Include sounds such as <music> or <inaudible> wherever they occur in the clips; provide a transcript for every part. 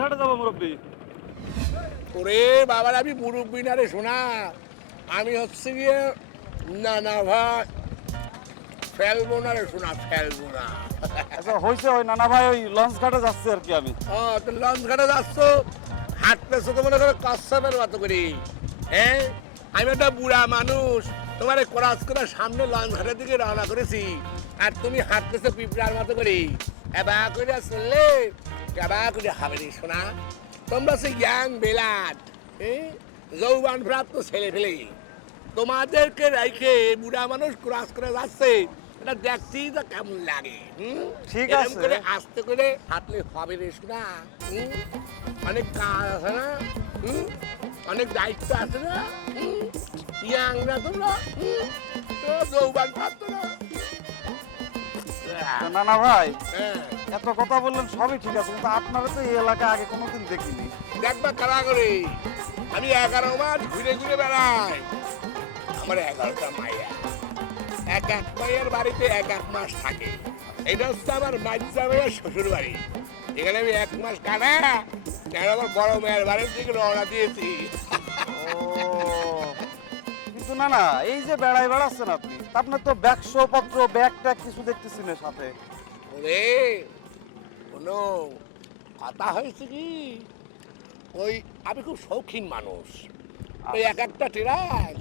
ঘাটে যাব মুরব্বী। ওরে বাবার আমি মুরব্বী না রে শোনা আমি হচ্ছে গিয়ে না না ভাই ফেলব না রে শোনা ফেলব না। আচ্ছা হয়েছে ওই নানা ভাই ওই লঞ্চ ঘাটে যাচ্ছি আর কি আমি। ও তো লঞ্চ ঘাটে যাচ্ছ? হাঁটতেছো তো মনে করো কচ্ছপের মতো করি। হ্যাঁ আমি একটা বুড়া মানুষ তোমার ক্রস করে সামনে লঞ্চ ঘাটের দিকে রওনা করেছি। আর তুমি হাঁটতেছো পিঁপড়ার মতো করি। এবার করে চললে এবার করে হবে রে শোনা তোমরা সে ইয়াং বেলাট যৌবান প্রাপ্ত ছেলে ফেলে তোমাদেরকে রেখে বুড়া মানুষ ক্রস করে যাচ্ছে। এটা দেখতেই তো কেমন লাগে হুম? ঠিক আছে। করে আস্তে করে হাঁটলে হবে রে শোনা অনেক কাজ আছে না অনেক দায়িত্ব আছে না? ইয়াং না তোমরা তো যৌবান প্রাপ্ত না। তো নানা ভাই হ্যাঁ। এত কথা বললেন সবই ঠিক আছে কিন্তু আপনারা তো এই এলাকায় আগে কোনোদিন দেখিনি। দেখবা কারা করে? আমি এগারো মাস ঘুরে ঘুরে বেড়াই। আমার এগারোটা মাইয়া। এক এক মাইয়ার বাড়িতে এক এক মাস থাকে। এটা হচ্ছে আমার মাঝা মাইয়ার শ্বশুর বাড়ি এখানে আমি এক মাস কাটা এখন আমার বড় মেয়ের বাড়ির দিকে রওনা দিয়েছি। না না এই যে বেড়াই বেড়াচ্ছেন আপনি আপনার তো ব্যাগসহ পত্র ব্যাগ ট্যাগ কিছু দেখতেছি না সাথে। ওরে কোনো কথা হয়েছে কি? ওই আমি খুব শৌখিন মানুষ। ওই এক একটা ট্রাক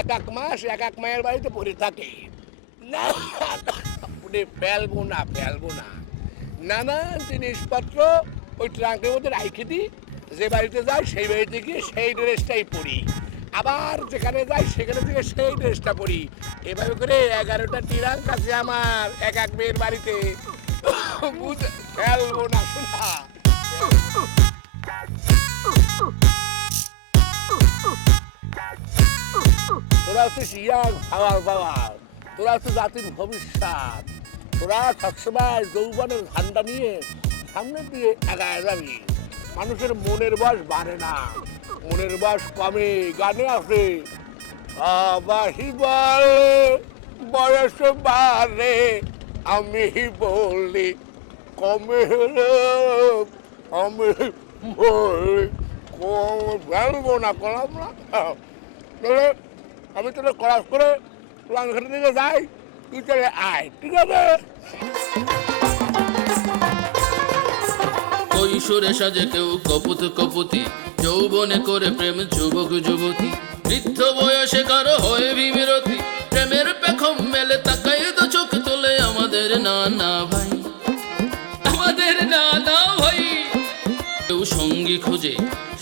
এক এক মাস এক এক মায়ের বাড়িতে পড়ে থাকে। না ওরে ফেলব না ফেলব না। নানান জিনিসপত্র ওই ট্রাঙ্কের মধ্যে রাইখে দিই যে বাড়িতে যাই সেই বাড়িতে গিয়ে সেই ড্রেসটাই পরি। আবার যেখানে যাই, সেখানে থেকে সেই ড্রেসটা পরি। এভাবে করে এগারোটা ট্রাঙ্ক কাছে আমার, এক এক মেয়ের বাড়িতে। ফেলব না শোনা তোরা হচ্ছে ইয়াং খাওয়ার পাওয়ার তোরা হচ্ছে জাতির ভবিষ্যৎ। তোরা সবসময় যৌবনের ধান্দা নিয়ে সামনের দিকে এগায় যাবি। মানুষের মনের বয়স বাড়ে না। মনের বয়স কমে গানে আছে। আবাহি বলে বয়স বাড়ে আমি বলি কমে রে, আমি বলি কম ফেলব না করলাম না। তাহলে আমি তোকে ক্রস করে লাঙ্ঘাটের দিকে যাই তুই চলে আয় ঠিক আছে? কৈশোরে সাজে কেউ কপুত কপুতি যৌবনে করে প্রেম যুবক যুবতী, বৃদ্ধ বয়সে কারও হয়ে বিমিরতি প্রেমের পেখম মেলে তাকাই তো চোখ তোলে আমাদের নানা ভাই। আমাদের নানা ভাই। কেউ সঙ্গী খোঁজে,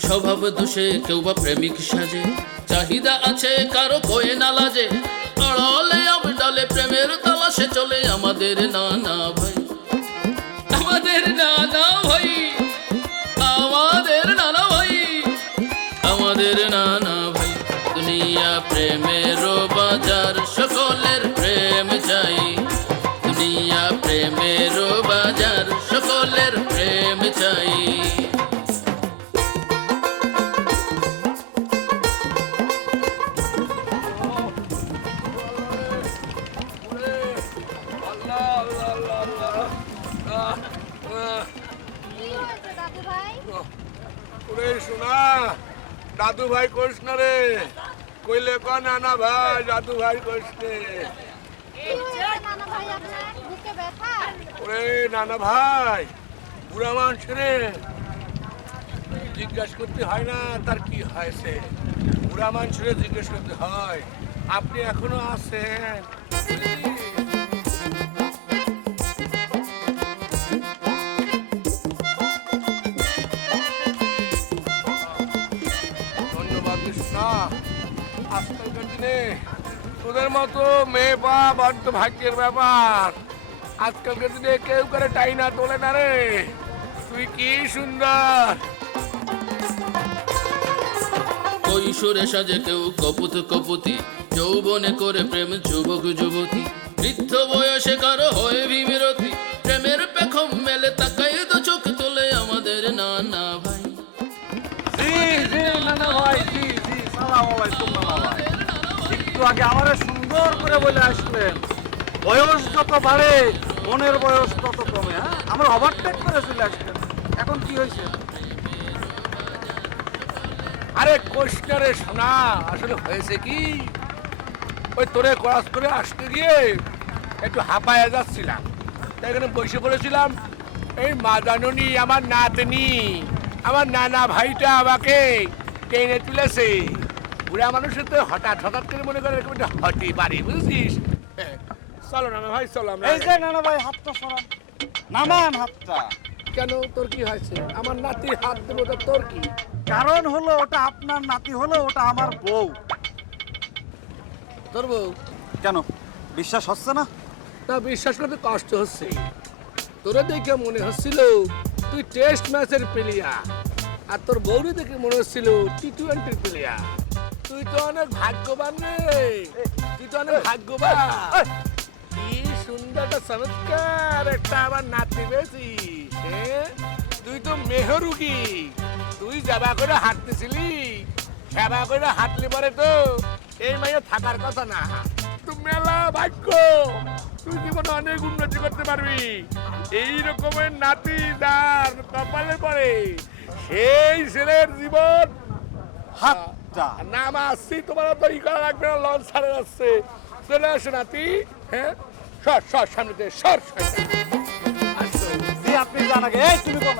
স্বভাব দোষে, কেউ বা প্রেমিক সাজে। চাহিদা আছে, কারও কয়ে না লাজে। আড়ালে ডালে প্রেমের তালাশে চলে আমাদের নানা ভাই। প্রেমের বাজার সকলের প্রেম চাই। দুনিয়া প্রেমের বাজার সকলের প্রেম চাই। দাদু ভাই ভাই রে। কইলে ক না না ভাই দাদু ভাই কইছে? নানা ওরে নানা ভাই বুড়া মানুষ রে। জিজ্ঞেস করতে হয় না তার কি হয়েছে? বুড়া মানুষের জিজ্ঞেস করতে হয় আপনি এখনও আছেন? দিনে। তোদের মতো মেয়ে পা বড্ড ভাগ্যের ব্যাপার। আজকালকার দিনে কেউ করে টাইনা তোলে না রে। তুই কি সুন্দর। কৈশোরে সাজে কেউ কপুত কপুতি যৌবনে করে প্রেম যুবক যুবতী। বৃদ্ধ বয়সে কারও হয়ে বিমিরতি প্রেমের পেখম মেলে তাকাই তো চোখ তোলে আমাদের নানা ভাই। জি জি নানা ভাই জি জি সালাম আলাইকুম নানা ভাই। একটু আগে আমারে সুন্দর করে বলে আসলেন। বয়স যত বাড়ে, মনের বয়স তত কমে হ্যাঁ? আমার ওভারটেক করে চলে আসলেন। এখন কি হয়েছে? আরে কোষ্টারে শোনা আসলে হয়েছে কি? ওই তোরে ক্রস করে আসতে গিয়ে একটু হাঁপায় যাচ্ছিলাম। তাই এখানে বসে পড়েছিলাম। এই মাদাননি আমার নাতনি, আমার নানা ভাইটা আমাকে টেনে তুলেছে। বুড়া মানুষের তো হঠাৎ হঠাৎ করে মনে করে এরকম একটা হতে পারে বুঝছিস চলো না ভাই চলো আমরা এই যে নানা ভাই হাতটা সরান। নামান হাতটা। কেন তোর কি হয়েছে? আমার নাতির হাত দেবো তো তোর কি? কারণ হলো ওটা আপনার নাতি হলো ওটা আমার বউ। তোর বউ? কেন? বিশ্বাস হচ্ছে না? তা বিশ্বাস করতে কষ্ট হচ্ছে। তোরা দেখে মনে হচ্ছিল তুই টেস্ট ম্যাচের প্লেয়ার আর তোর বউরি দেখে মনে হচ্ছিল টি টোয়েন্টির প্লেয়ার তুই তো অনেক ভাগ্যবান রে। তুই তো অনেক ভাগ্যবান। কি সুন্দর একটা চমৎকার একটা আমার নাতি হ্যাঁ? তুই তো মেহরুগি তুই যাবা করে হাঁটতেছিলি। সেবা করে হাঁটলি পরে তো এই মাইয়া থাকার কথা না। তুই মেলা ভাগ্য। তুই জীবনে অনেক উন্নতি করতে পারবি। এই রকমের নাতি দার কপালে পড়ে। সেই ছেলের জীবন। হাতটা নাম আসছি তোমার তো ই করা লাগবে না লঞ্চ ছাড়ে যাচ্ছে। চলে আসো নাতি হ্যাঁ? সর সর সামনে সর শয়তান। আপনি জানাকে এই তুমি কোন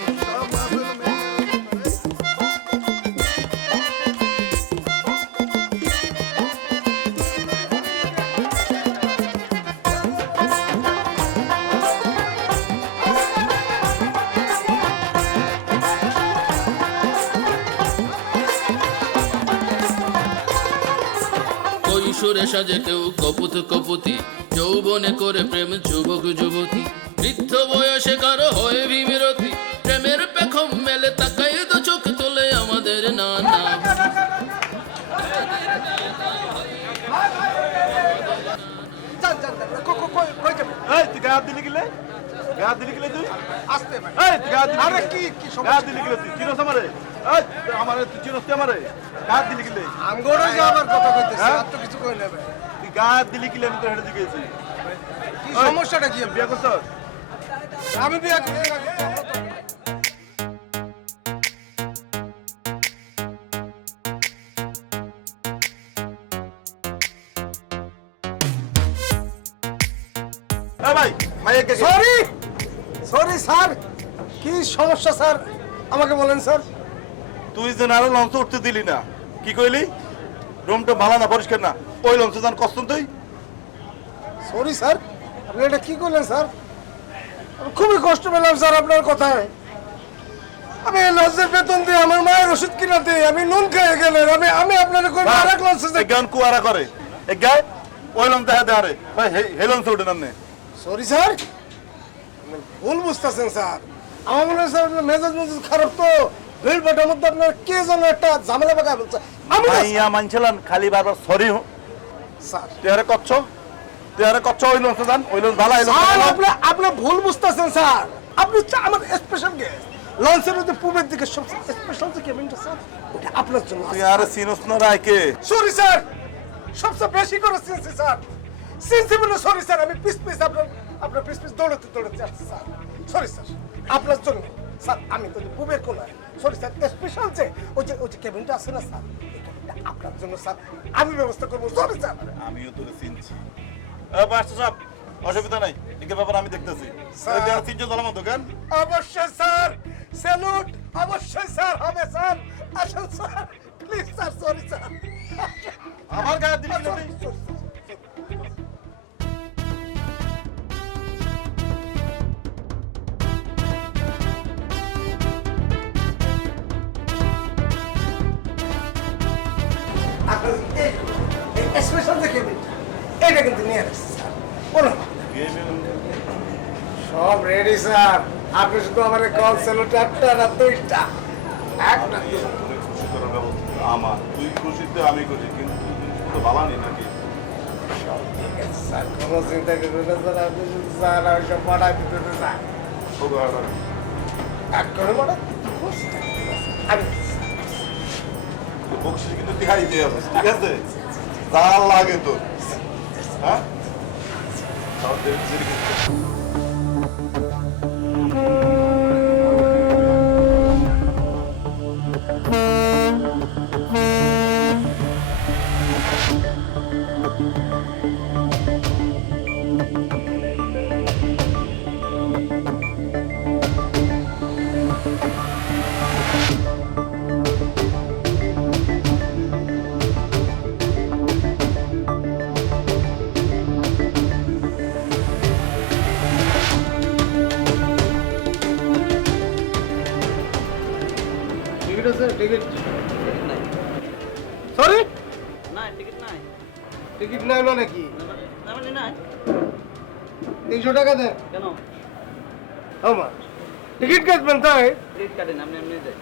সাজে কেউ কপুত কপুতি যৌবনে করে প্রেম যুবক যুবতী। বৃদ্ধ বয়সে কারও হয়ে বিমিরতি প্রেমের পেখম মেলে তাকাই তো চোখ তোলে আমাদের নানা। এই তুই দিলি আরে কি হেঁটে সমস্যাটা বিয়ে করছ আমি বিয়ে ভাই সরি সরি স্যার কি সমস্যা স্যার আমাকে বলেন স্যার তুই যে আরও লঞ্চ উঠতে দিলি না কি কইলি? রুমটা ভালো না পরিষ্কার না। লঞ্চে যান কষ্ট তুই? সরি স্যার আপনি এটা কি করলেন স্যার খুবই কষ্ট পেলাম স্যার আপনার কথায়। আমি লঞ্চের বেতন দিয়ে আমার মায়ের ওষুধ কিনা দিই আমি নুন খেয়ে গেলেন আমি আমি আপনার কোনো আরেক লঞ্চে যাই? জ্ঞান কুয়ারা করে। এ গায় লঞ্চ দেখা দেয় রে। ভাই হে লঞ্চে উঠে নামনে। সরি স্যার ভুল বুঝতেছেন স্যার আমার মনে হয় স্যার মেজাজ মেজাজ খারাপ তো। রেল বাটার মধ্যে আপনার কে যেন একটা ঝামেলা পাকা বলছে। আমি মানছিলাম খালি বারবার সরি আরে কচ্ছ? তুই আরে কচ্ছ ওই লঞ্চে যান ওই লঞ্চ ভালো। আপনি আপনি ভুল বুঝতেছেন স্যার। আপনি আমার স্পেশাল গেস্ট লঞ্চের মধ্যে পূবের দিকে সবচেয়ে স্পেশাল যে কেবিনটা স্যার ওটা আপনার জন্য তুই আরে চিনোস না রায়কে? Sorry sir. সবচেয়ে বেশি করে সিনসি স্যার। সিনসি বলে সরি স্যার। আমি পিস পিস আপনার আপনার পিস পিস দৌড়াতে দৌড়াতে আসছি স্যার। Sorry sir. আপনার জন্য। স্যার আমি তো পূবের কোনায়। সরি স্যার স্পেশাল যে ওই যে ওই যে কেবিনটা আছে না স্যার? আপনার জন্য স্যার। আমি ব্যবস্থা করব সবই স্যার। আমিও তোরে চিনছি। মাস্টার সাহেব অসুবিধা নাই। একে ব্যাপার আমি দেখতেছি। যারা চিনছো দোকান? অবশ্যই স্যার। স্যালুট! অবশ্যই স্যার হবে স্যার। আসুন sir. Please sir sorry sir. আমার গায়ে দিলি স্পেশাল দেখে এইটা কিন্তু নিয়ে আসছি স্যার। কোনো সব রেডি স্যার। আপনি শুধু আমার কল সেলোটা একটা না দুইটা। একটা অনেক খুশি করার ব্যবস্থা আমার তুই খুশিতে আমি খুশি কিন্তু জিনিসগুলো ভালো নেই নাকি? সব ঠিক আছে স্যার। কোনো চিন্তা করবেন না স্যার। আপনি শুধু স্যার আমি সব পাঠাই দিতে স্যার। এক করে পাঠাই আমি বকশিস কিন্তু দিহাই দিয়ে হবে ঠিক আছে? যা লাগে তোর হ্যাঁ তাও টাকা দেন কেন? আমার। টিকিট কাটবেন তাই? টিকিট কাটেন আপনি এমনি যাই।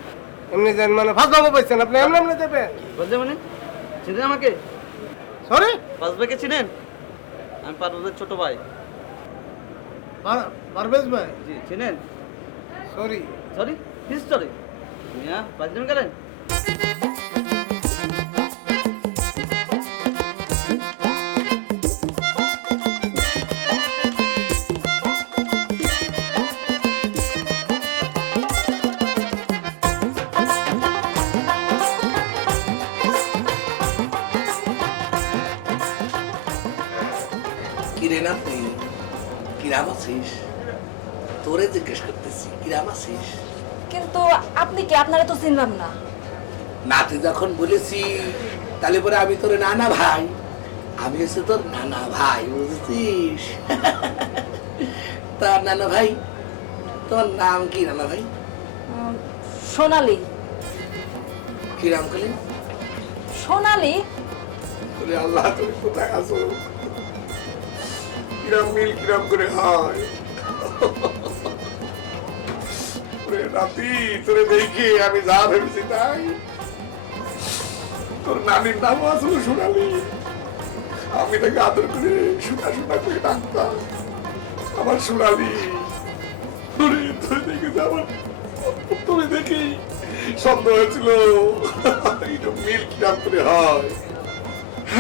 এমনি যান মানে ফার্স্ট বাবু পাইছেন আপনি এমনি এমনি দেবেন বলছে মানে? চিনেন আমাকে? সরি পাসবাইকে চিনেন? আমি পারভেজের ছোট ভাই। পারভেজ ভাই? জি চিনেন? সরি সরি কিস সরি মিয়া পাঁচজন গেলেন? কিন্তু আপনি কি আপনারা তো চিনলাম না? নাতি যখন বলেছি তাহলে পরে আমি তোর নানা ভাই। আমি হচ্ছে তোর নানা ভাই বুঝছিস? তা নানা ভাই তোর নাম কি নানা ভাই? সোনালি। কিরাম কলি সোনালি? বলে আল্লাহ তুমি কোথায় আছো? কিরাম মিল কিরাম করে হয়? ওরে নাতি, তোরে দেখে আমি যা ভেবেছি তাই। তোর নানির আমি তাকে আদর করে করে ডাকতাম। আমার দেখে আমার দেখেই সন্দেহ হয়েছিল। এইটা মিল কিরাম করে হয়।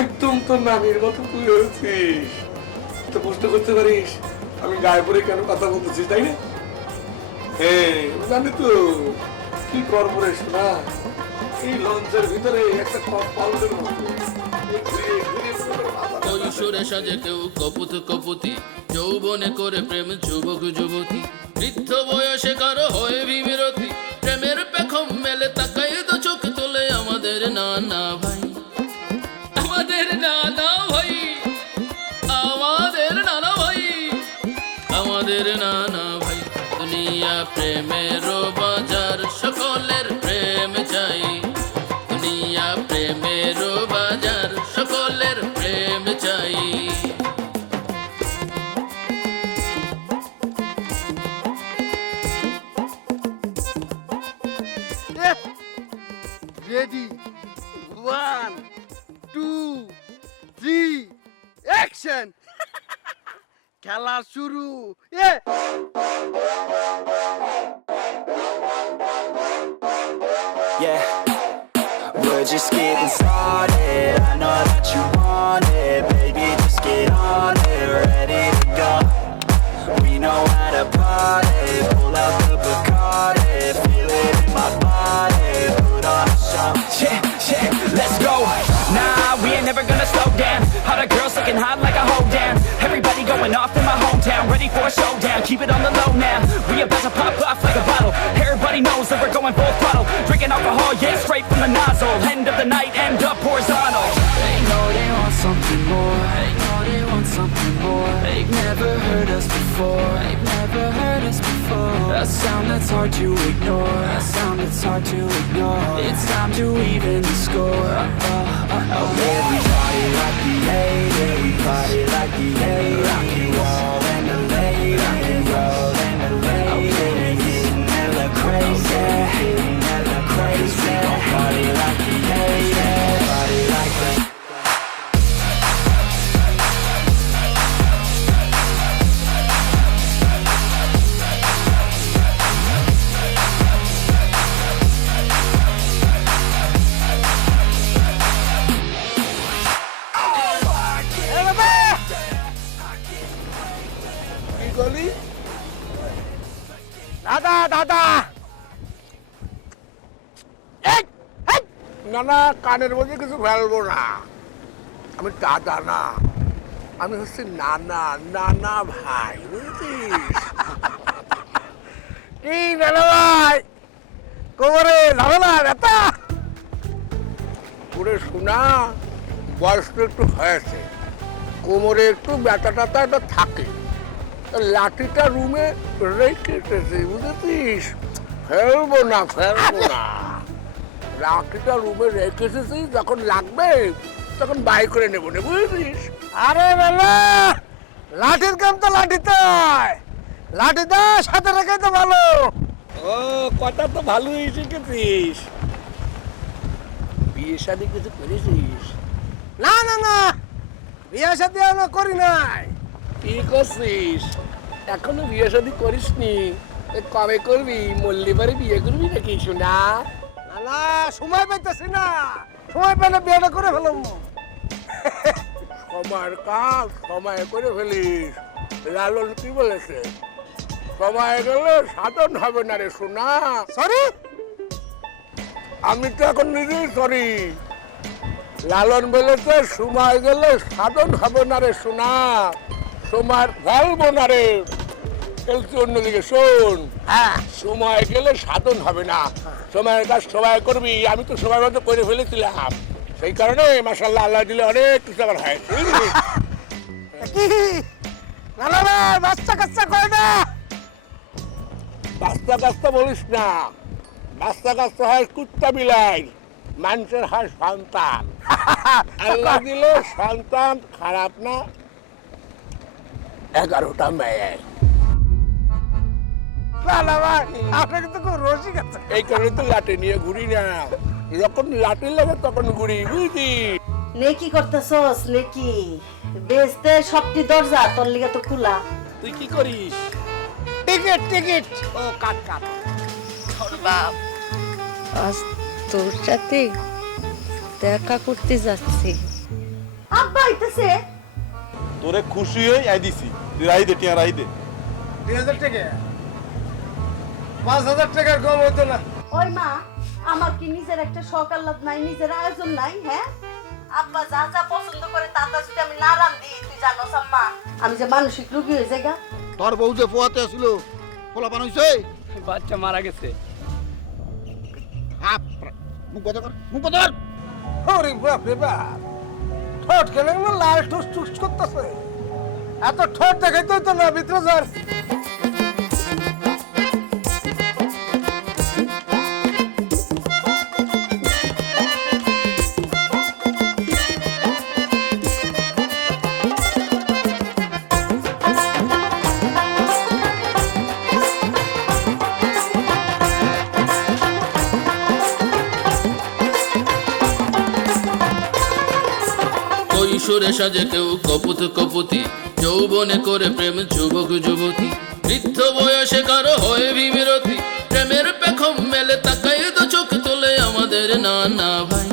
একদম তোর নানির মতো তুই হয়েছিস। তো প্রশ্ন করতে পারিস। আমি গায়ে পরে কেন কথা বলতেছিস, তাই না? হ্যাঁ জানি তো কি এই লঞ্চের ভিতরে একটা কম্পাউন্ডের মতো। কৈশোরে সাজে কেউ কপুত কপুতি যৌবনে করে প্রেম যুবক যুবতী। বৃদ্ধ বয়সে কারও হয়ে বিমিরতি বাজার সকলের প্রেম চাই। দুনিয়া প্রেমের বাজার সকলের প্রেম চাই। Ready one two three action খেলা শুরু, এ! Yeah, we're just getting started. I know that you want it, baby. Just get on it, ready to go. We know how to party. Pull out the Bacardi, feel it in my body. Put on a show. Yeah, yeah, let's go. Nah, we ain't never gonna slow down. All the girls looking hot like a hoe down ready for a showdown. Keep it on the low now. We about to pop off like a bottle. Everybody knows that we're going full throttle. Drinking alcohol, yeah, straight from the nozzle. End of the night, end up horizontal. They know they want something more. They know they want something more. They've never heard us before. They've never heard us before. A sound that's hard to ignore. A sound that's hard to ignore. It's time to even the score. Uh, uh, uh, uh we party like the 80s. We party like the 80s. Like না, কানের মধ্যে কিছু ফেলব না। আমি দাদা না, আমি হচ্ছে নানা নানা ভাই কি নানা ভাই? কোমরে ঝামেলা শোনা বয়স তো একটু হয়েছে। কোমরে একটু ব্যথা টাথা একটা থাকে। লাঠিটা রুমে রেখে বুঝেছিস? ফেলব না ফেলব না। লাঠিটা রুমে রেখে এসেছি যখন লাগবে তখন বাই করে নেব না বুঝেছিস? আরে বেলা! লাঠির কাম তো লাঠিতে। লাঠি দা সাথে রেখে তো ভালো। ও কথা তো ভালোই শিখেছিস। বিয়ে শাদি কিছু করেছিস? না না না বিয়ে সাথে আমরা করি নাই। কি করছিস? এখনও বিয়ে শাদি করিসনি। এ কবে করবি? মল্লিবারে বিয়ে করবি নাকি শোনা না না সময় পাইতেছি না। সময় পেলে বিয়েটা করে ফেলাম। সময়ের কাজ সময় করে ফেলিস। লালন কি বলেছে? সময় গেলে সাধন হবে না রে শোনা সরি আমি তো এখন নিজেই সরি লালন বলেছে সময় গেলে সাধন হবে না রে শোনা সময় ফেলব না রে। খেলছি অন্যদিকে শোন। হ্যাঁ। সময় গেলে সাধন হবে না। সময়ের কাজ সময় করবি আমি তো সময় মতো করে ফেলেছিলাম। সেই কারণে মাসাল্লাহ আল্লাহ দিলে অনেক কিছু আমার হয়। <laughs> বাচ্চা কাচ্চা করে না? বলিস না। কাস্তা হয় কুত্তা বিলাই মানুষের হয় সন্তান। <laughs> আল্লাহ দিলে সন্তান খারাপ না এগারোটা মেয়ে। আপনাকে তো খুব রসিক আছে। এই কারণে তো লাঠি নিয়ে ঘুরি না। যখন লাঠি লাগে তখন ঘুরি বুঝলি? নেকি করতেছস নেকি? বেচতে সবটি দরজা তোর লিগে তো খোলা। তুই কি করিস? Ticket ticket. ও কাট কাট। বাপ। আজ তোর সাথে দেখা করতে যাচ্ছি। আব্বা আইতেছে। তোরে খুশি হয়ে আই দিছি তুই রাই দে টিয়া রাই দে দুই হাজার টাকা। পাঁচ হাজার টাকার কম হতো না। ওই মা আমার কি নিজের একটা শখ আহ্লাদ নাই নিজের আয়োজন নাই হ্যাঁ? আব্বা যা যা পছন্দ করে তা তা যদি আমি না রান্ধি তুই জানোস আম্মা আমি যে মানসিক রোগী হয়ে যাই গা। তোর বউ যে পোয়াতে আসছিল পোলা বানাইছে? বাচ্চা মারা গেছে। হাপ মুখ কথা কর মুখ কথা কর। ওরে বাপ রে বাপ ঠোঁট খেলে লাল ঠুস ঠুস করতেছে। এত ঠোঁট দেখাইতে তো না ভিতরে যার সাজে কেউ কপুত কপুতি, যৌবনে করে প্রেম যুবক যুবতী। বৃদ্ধ বয়সে কারও হয়ে বিবিরতি, প্রেমের পেখম মেলে তাকাই তো চোখ তোলে আমাদের না না ভাই।